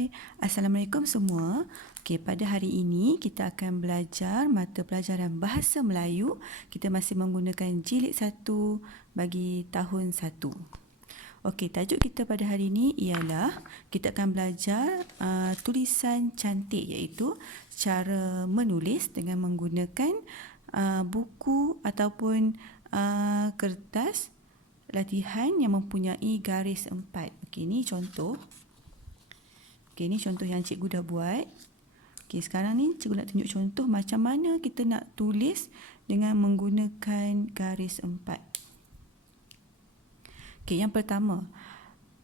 Hai, Assalamualaikum semua. Okey, pada hari ini kita akan belajar mata pelajaran Bahasa Melayu. Kita masih menggunakan jilid 1 bagi tahun 1. Okey, tajuk kita pada hari ini ialah kita akan belajar tulisan cantik, iaitu cara menulis dengan menggunakan buku ataupun kertas latihan yang mempunyai garis 4. Okey, ini contoh. Okey, ni contoh yang cikgu dah buat. Okey, sekarang ni cikgu nak tunjuk contoh macam mana kita nak tulis dengan menggunakan garis 4. Okey, yang pertama,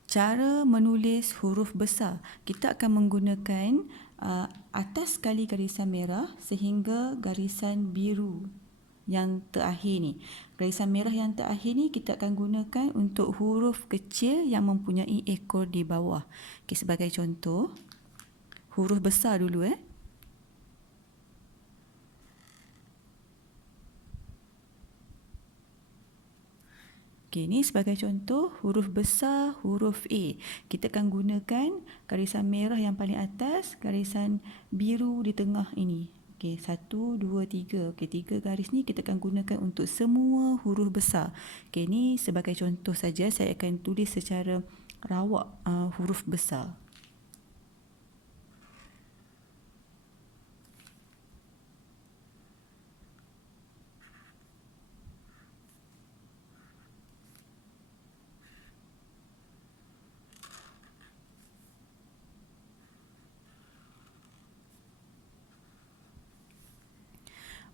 cara menulis huruf besar. Kita akan menggunakan atas sekali garisan merah sehingga garisan biru yang terakhir ni. Garisan merah yang terakhir ni kita akan gunakan untuk huruf kecil yang mempunyai ekor di bawah. Okey, sebagai contoh, huruf besar dulu Okey, ni sebagai contoh huruf besar, huruf A. Kita akan gunakan garisan merah yang paling atas, garisan biru di tengah ini. Okey, 1, 2, 3. Okey, 3 garis ni kita akan gunakan untuk semua huruf besar. Okey, ni sebagai contoh saja, saya akan tulis secara rawak huruf besar.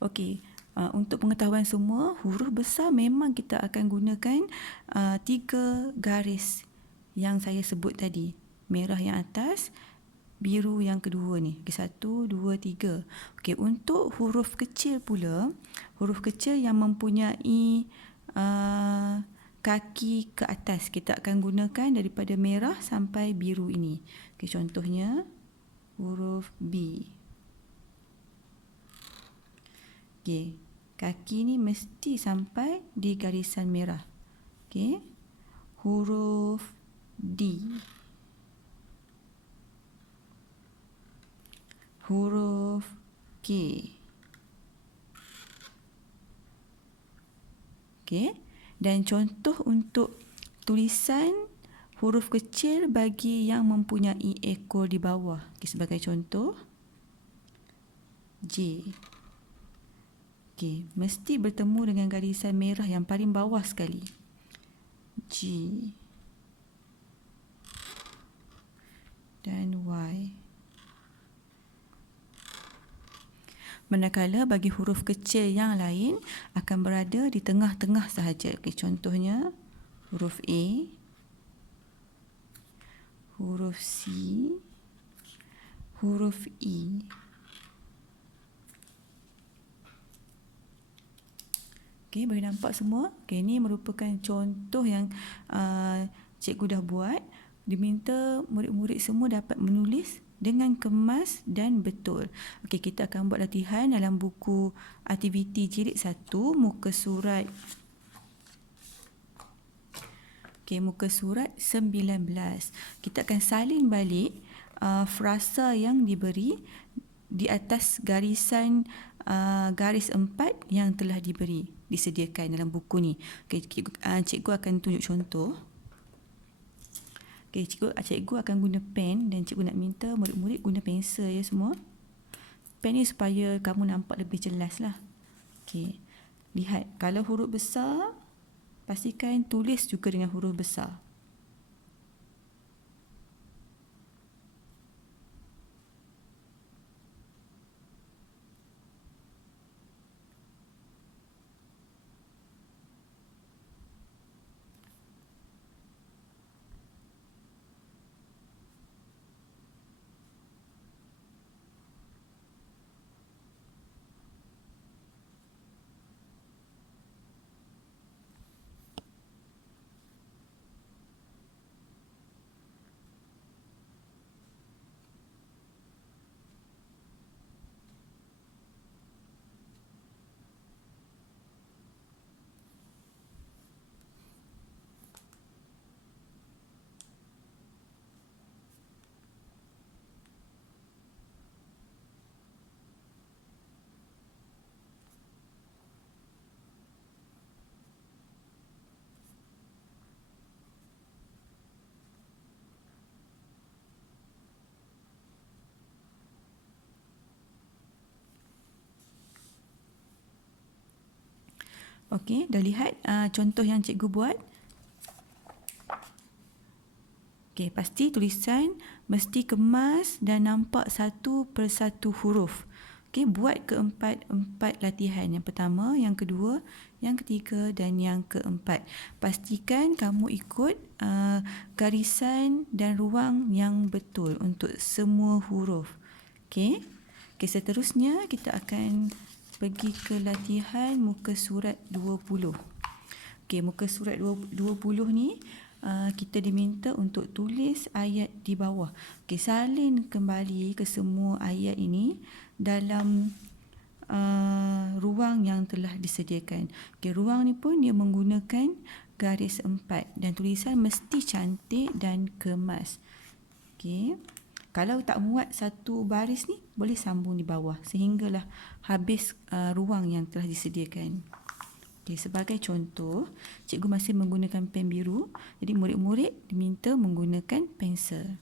Okey, untuk pengetahuan semua, huruf besar memang kita akan gunakan 3 garis yang saya sebut tadi. Merah yang atas, biru yang kedua ni. Okey, 1, 2, 3. Okey, untuk huruf kecil pula, huruf kecil yang mempunyai kaki ke atas, kita akan gunakan daripada merah sampai biru ini. Okey, contohnya huruf B. Okey, kaki ni mesti sampai di garisan merah. Okey, huruf D. Huruf K. Okey, dan contoh untuk tulisan huruf kecil bagi yang mempunyai ekor di bawah. Okey, sebagai contoh, J. Okey, mesti bertemu dengan garisan merah yang paling bawah sekali. G. Dan Y. Manakala bagi huruf kecil yang lain akan berada di tengah-tengah sahaja. Okey, contohnya huruf A, huruf C, huruf E. Okey, boleh nampak semua? Okey, ini merupakan contoh yang cikgu dah buat. Diminta murid-murid semua dapat menulis dengan kemas dan betul. Okey, kita akan buat latihan dalam buku aktiviti jilid 1, muka surat. Okey, muka surat 19. Kita akan salin balik frasa yang diberi di atas garisan garis 4 yang telah disediakan dalam buku ni. Okey, cikgu akan tunjuk contoh. Okey, cikgu akan guna pen dan cikgu nak minta murid-murid guna pensel ya semua. Pen ni supaya kamu nampak lebih jelas lah. Okey, lihat, kalau huruf besar, pastikan tulis juga dengan huruf besar. Okey, dah lihat contoh yang cikgu buat? Okey, pasti tulisan mesti kemas dan nampak satu persatu huruf. Okey, buat keempat latihan. Yang pertama, yang kedua, yang ketiga dan yang keempat. Pastikan kamu ikut garisan dan ruang yang betul untuk semua huruf. Okey. Okey, seterusnya kita akan pergi ke latihan muka surat 20. Okey, muka surat 20 ni kita diminta untuk tulis ayat di bawah. Okey, salin kembali ke semua ayat ini dalam ruang yang telah disediakan. Okey, ruang ni pun dia menggunakan garis 4 dan tulisan mesti cantik dan kemas. Okey. Kalau tak muat satu baris ni, boleh sambung di bawah sehinggalah habis ruang yang telah disediakan. Okay, sebagai contoh, cikgu masih menggunakan pen biru, jadi murid-murid diminta menggunakan pensel.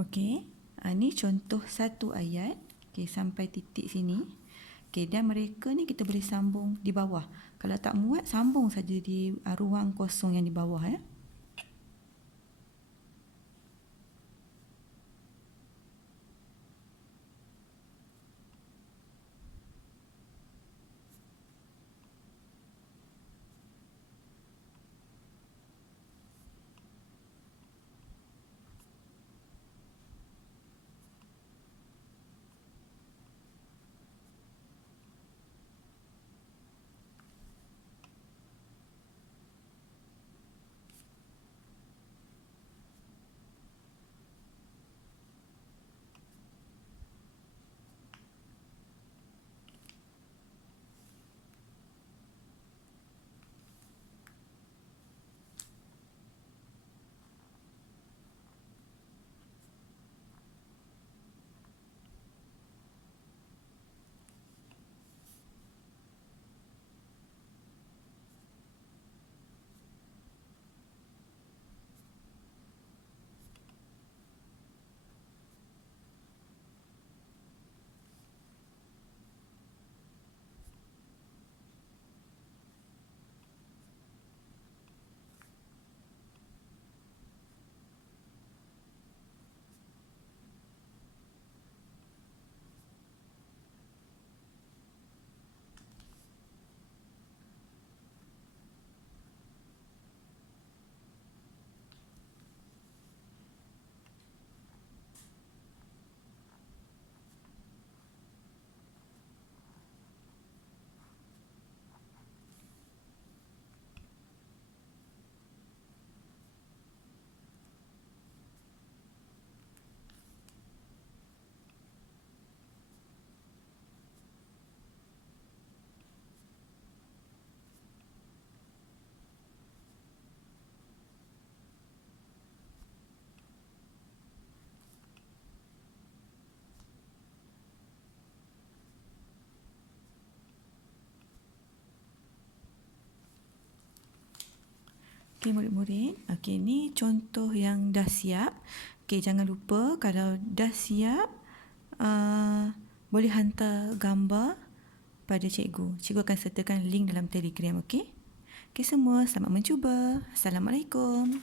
Okey, ni contoh satu ayat. Okey, sampai titik sini. Okey, dan mereka ni kita boleh sambung di bawah. Kalau tak muat, sambung saja di ruang kosong yang di bawah ya. Okey murid-murid, okey ni contoh yang dah siap. Okey, jangan lupa kalau dah siap boleh hantar gambar pada cikgu. Cikgu akan sertakan link dalam Telegram, okey? Okey semua, selamat mencuba. Assalamualaikum.